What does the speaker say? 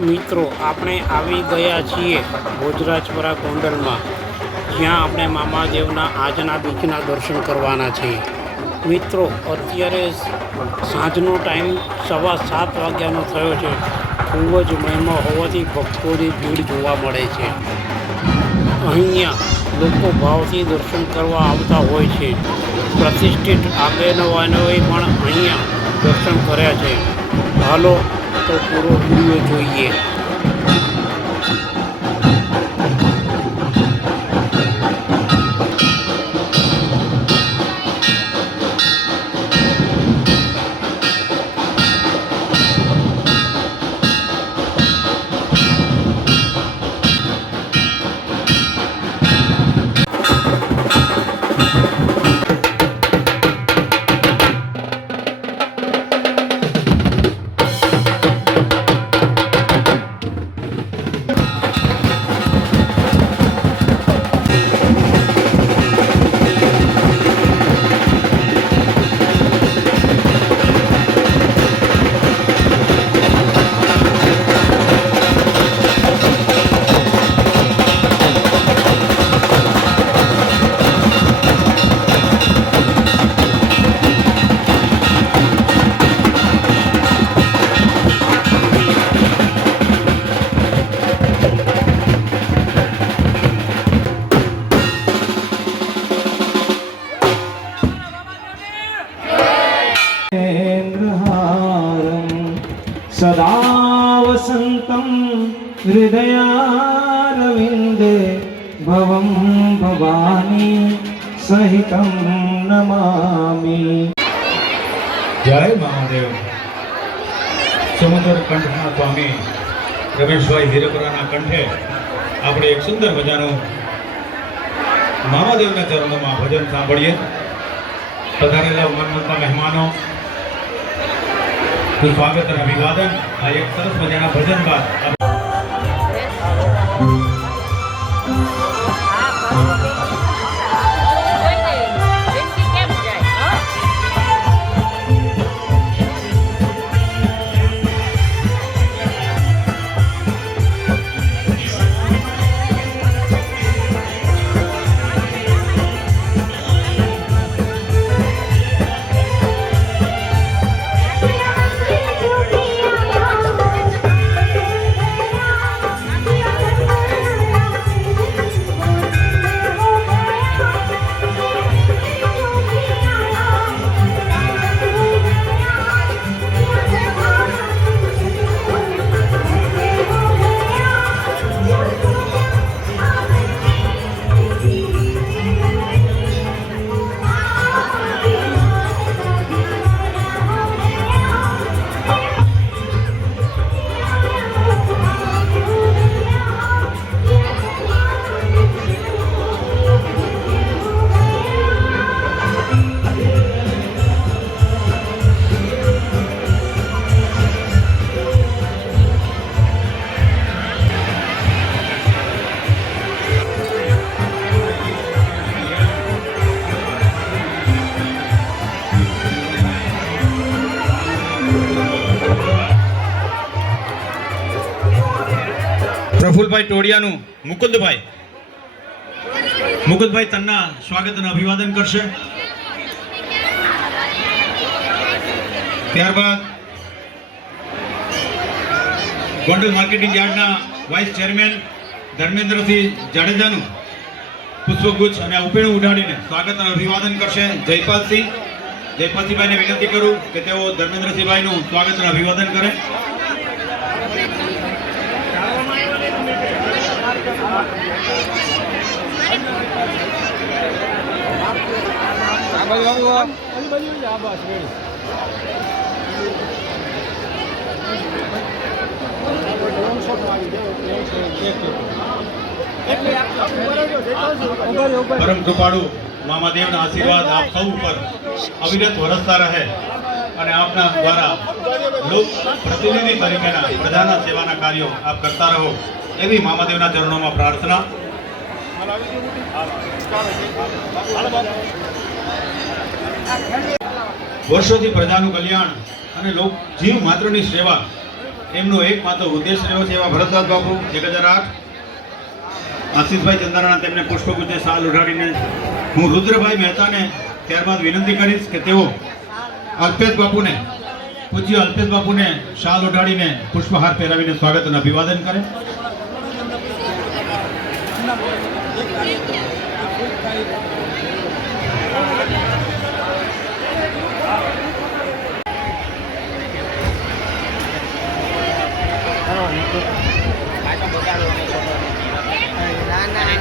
મિત્રો આપણે આવી ગયા છીએ ભોજરાજપરા ગોંડલમાં, જ્યાં આપણે મામાદેવના આજના બીજના દર્શન કરવાના છે. મિત્રો અત્યારે સાંજનો ટાઈમ 7:15 વાગ્યાનો થયો છે. ખૂબ જ મહિમા હોવાથી ભક્તોની ભીડ જોવા મળે છે. અહીંયા લોકો ભાવથી દર્શન કરવા આવતા હોય છે. પ્રતિષ્ઠિત આગેવાનોએ પણ અહીંયા દર્શન કર્યા છે. હાલો તો પૂરો વિડીયો જોઈએ. सदा वसन्तं हृदयारविन्दे भवं भवानी सहितं नमामि. जय महादेव. સમુદ્ર કંઠના સ્વામી રમેશભાઈ હિરપરાના કંઠે આપણે એક સુંદર મજાનું મામાદેવના ચરણોમાં ભજન સાંભળીએ. પધારેલા મનમંતા મહેમાનો, સ્વાગત અને અભિવાદન. આ એક સરસ મજાના ભજન બાદ પ્રફુલભાઈ ટોડિયાનું મુકુંદભાઈ તન્ના સ્વાગત અને અભિવાદન કરશે. ત્યારબાદ ગોંડલ માર્કેટિંગ યાર્ડના વાઇસ ચેરમેન ધર્મેન્દ્રસિંહ જાડેજાનું પુષ્પગુચ્છ અને ઉપેણું ઉડાડીને સ્વાગત અને અભિવાદન કરશે. જયપાલસિંહભાઈને વિનંતી કરું કે તેઓ ધર્મેન્દ્રસિંહભાઈનું સ્વાગત અને અભિવાદન કરે. પરમ કૃપાળુ મામાદેવના આશીર્વાદ આપ સૌ ઉપર અવિરત વરસતા રહે અને આપના દ્વારા લોક પ્રતિનિધિ તરીકેના પ્રજાના સેવાના કાર્યો આપ કરતા રહો એવી મામાદેવના ચરણોમાં પ્રાર્થના. વર્ષોથી પ્રજાનું કલ્યાણ અને લોક જીવ માત્રની સેવા એમનો એકમાત્ર ઉદ્દેશ રહ્યો છે એવા ભરતદાસ બાપુ 1008, આશીષભાઈ ચંદારાણા તેમને પુષ્પગુચ્છે શાલ ઉઢાડીને હું રુદ્રભાઈ મહેતાને ત્યારબાદ વિનંતી કરીશ કે તેઓ અલ્પેશ બાપુને, પૂજ્ય અલ્પેશ બાપુને શાલ ઉઢાડીને પુષ્પહાર પહેરાવીને સ્વાગત અને અભિવાદન કરે. ના ના